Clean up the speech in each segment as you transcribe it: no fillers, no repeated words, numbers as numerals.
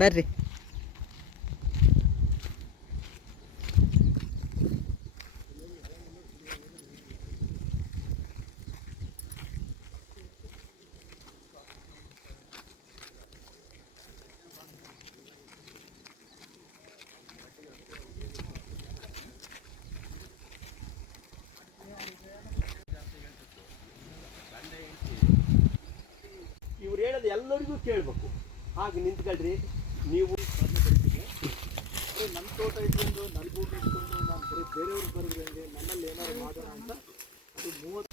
ಬರ್ರಿ. ಇವ್ರು ಹೇಳೋದು ಎಲ್ಲರಿಗೂ ಕೇಳಬೇಕು. ಹಾಗೆ ನಿಂತ್ಕೊಳ್ರಿ ನೀವು. ನಮ್ಮ ತೋಟ ಇಟ್ಕೊಂಡು ನಲ್ಗೂಟ ಇಟ್ಕೊಂಡು ನಾನು ಬರೀ ಬೇರೆಯವ್ರಿಗೆ ಬರೋದು ಹೆಂಗೆ, ನನ್ನಲ್ಲಿ ಏನಾದ್ರು ಮಾಡೋಣ ಅಂತ ಅದು 30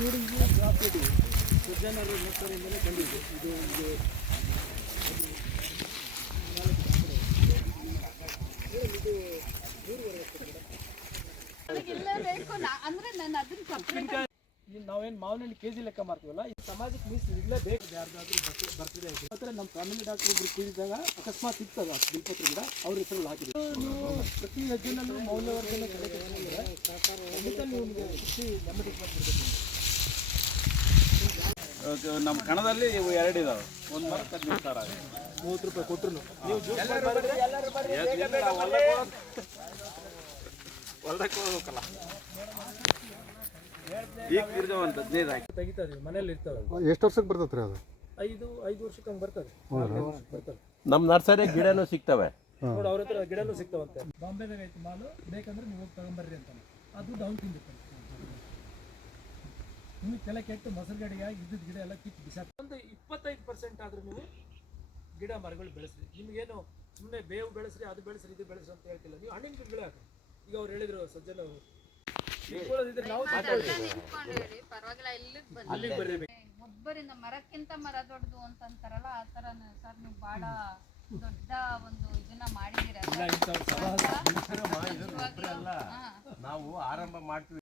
ನೋಡಿ. ಇದು ಜಾಸ್ತಿ ಸುಜನರು ನರ್ಸರಿಯಿಂದಲೇ ಬಂದಿದೆ. ಇದು ನಾವೇನು ಮಾವಿನ ಹಣ್ಣು ಕೆಜಿ ಲೆಕ್ಕ ಮಾಡ್ತೀವಲ್ಲ, ಈ ಸಮಾಜಕ್ಕೆ ಮೀಸಲು ಇರಲೇಬೇಕು. ಯಾರ್ದಾದ್ರೂ ಬರ್ತಿದೆ ಆದರೆ ನಮ್ಮ ಫ್ಯಾಮಿಲಿ ಡಾಕ್ಟರ್ ಒಬ್ರು ಕೂಡಿದಾಗ ಅಕಸ್ಮಾತ್ ಇರ್ತದ ಬಿಲ್ಪತ್ರ ಗಿಡ ಅವ್ರ ಹೆಸರಲ್ಲಿ ಹಾಕಿದೆ. ನೀವು ಪ್ರತಿ ಹೆಜ್ಜೆನಲ್ಲೂ ಮೌಲ್ಯವರ್ಧನೆ ನಮ್ಮ ಕಣದಲ್ಲಿ ಇವು 2 ಇದಾವೆ. ಒಂದು ಮರ 15,000 30 ರೂಪಾಯಿ ಕೊಟ್ಟರು ನೀವು ಹೊಲ್ದಕ್ಕೆ ಹೋಗ್ಬೇಕಲ್ಲ. ಈಗ ತಿರ್ಗಾ ಒಂದು 15 ಹಾಕಿ ತೆಗಿತಾ ಇದೀವಿ. ಮನೇಲಿ ಇರ್ತವೆ. ಎಷ್ಟು ವರ್ಷಕ್ಕೆ ಬರ್ತೈತೆ ರೀ ಅದು? 5 ವರ್ಷಕ್ಕೆ ಹಂಗೆ ಬರ್ತದೆ. ನಮ್ಮ ನರ್ಸರಿ ಗಿಡನೂ ಸಿಗ್ತವೆ ನೋಡಿ, ಅವ್ರ ಹತ್ರ ಗಿಡನೂ ಸಿಗ್ತಾವಂತೆ. ಬಾಂಬೆದಾಗ ಐತೆ ಮಾಲು, ಬೇಕಂದ್ರೆ ನೀವು ಹೋಗಿ ತಗೊಂಬರ್ರಿ ಅಂತ. ಅದು ಡೌನ್ ತಿಂದಿತ್ತು. ನಿಮಗೆ ತಲೆ ಕೆಟ್ಟು ಮೊಸರು ಗಡಿಯಾಗಿ ಇದ್ದಿದ್ದ ಗಿಡ ಎಲ್ಲ ಕಿತ್ತು ಬಿಸಾಕ. ಒಂದು 25% ಆದರೂ ನೀವು ಗಿಡ ಮರಗಳು ಬೆಳೆಸ್ರಿ. ನಿಮಗೇನು ಸುಮ್ಮನೆ ಬೇವು ಬೆಳೆಸ್ರಿ, ಅದು ಬೆಳೆಸ್ರಿ, ಇದು ಬೆಳೆಸ್ರಿ ಅಂತ ಹೇಳ್ತಿಲ್ಲ. ನೀವು ಹಣ್ಣಿನ ಗಿಡಗಳು ಹಾಕಿ. ಈಗ ಅವ್ರು ಹೇಳಿದ್ರು ಸಜ್ಜನ ಅವರು ನಾವು ಅಲ್ಲಿಗೆ ಬರಬೇಕು. ಒಬ್ಬರಿಂದ ಮರಕ್ಕಿಂತ ಮರ ದೊಡ್ಡದು ಅಂತಂತಾರಲ್ಲ, ಆ ತರ ಸರ್ ನೀವು ಬಹಳ ದೊಡ್ಡ ಒಂದು ಇದನ್ನ ಮಾಡಿದ್ದೀರ. ನಾವು ಆರಂಭ ಮಾಡ್ತೀವಿ.